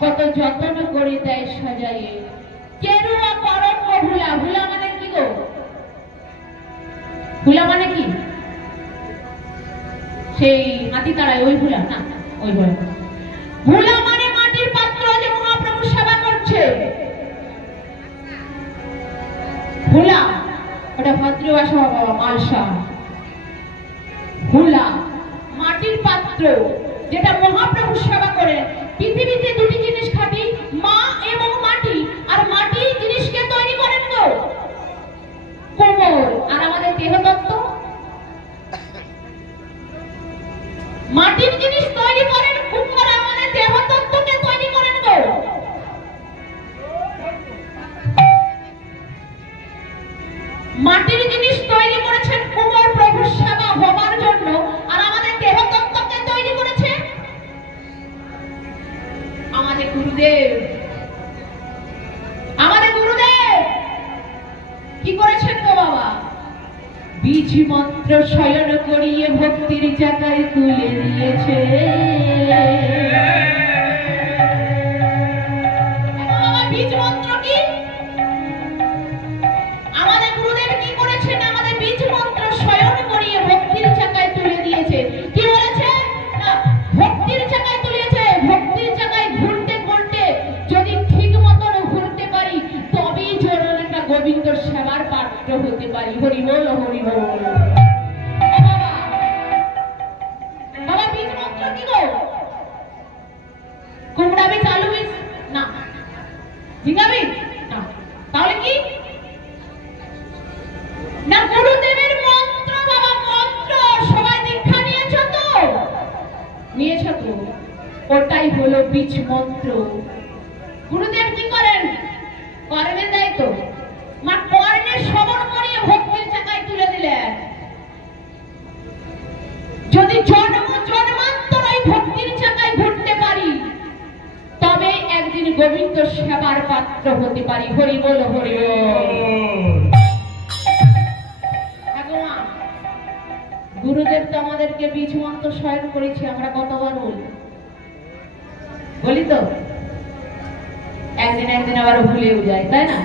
কত যত্ন করে দেয় সাজাইয়ে। কেরুয়া করঙ্গ ভুলা, ভুলা মানে কি গো? ভুলা মানে কি? সেই হাতি তাড়ায় ওই ভুলা না, ওই ভুলা। ভুলা মানে মাটির পাত্র যে মহাপ্রভু সেবা করছে। ভুলা ওটা ভদ্র ভাষা বাবা, মালসা। ভুলা মাটির পাত্র যেটা মহাপ্রভু সেবা করেন। পৃথিবীতে দুটি জিনিস খাটি, মা এবং মাটি। আর মাটি জিনিসকে তৈরি করেন গো কোমর, আর আমাদের দেহতত্ত্ব মাটির জিনিস তৈরি করেন কোমর, আমাদের দেহতত্ত্বকে তৈরি করেন গো। মাটির জিনিস তৈরি করেছেন কোমর প্রভুর সেবা হবার জন্য, আর আমাদের দেহতত্ত্বকে তৈরি করেছে আমাদের গুরুদেব। আমাদের গুরুদেব কি করেছেন গো বাবা? বীজ মন্ত্র শয়ন করিয়ে ভক্তির জায়গায় তুলে দিয়েছে। বীজ মন্ত্র কি? আমাদের গুরুদেব কি করেছেন? আমাদের বীজ মন্ত্র শয়ন করিয়ে ভক্তির জায়গায় তুলে দিয়েছে। কি বলেছে? না, ভক্তির জায়গায় তুলেছে। ভক্তির জায়গায় ঘুরতে ঘুরতে যদি ঠিক মতন ঘুরতে পারি, তবেই জননেতা গোবিন্দ সেবার পাত্র হতে পারি। হরি বল, হরি বল। বাবা, বাবা বীজ মন্ত্র কি গো? কুমড়া বীজ, আলু বীজ না, ঝিঙ্গা বীজ না, তাহলে কি না? গুরুদেবের মন্ত্র বাবা, মন্ত্র। সবাই দীক্ষা নিয়েছো তো? নিয়েছো তো? ওটাই হলো বীজ মন্ত্র। গুরুদেব কি করেন? কর্ণে দেয় তো, মা কর্ণে শ্রবণ করিয়ে ভক্তির জায়গায় তুলে দিলেন। যদি জন্মান্তর এই ভক্তির জায়গায় ঘুরতে পারি, তবে একদিন গোবিন্দ সেবার পাত্র হতে পারি। হরি বল, হরি বল। গুরুদেব তো আমাদেরকে বীজ মন্ত্র শয়ন করেছে, আমরা কতবার বলি তো? একদিন একদিন আবার ভুলেও যায়, তাই না?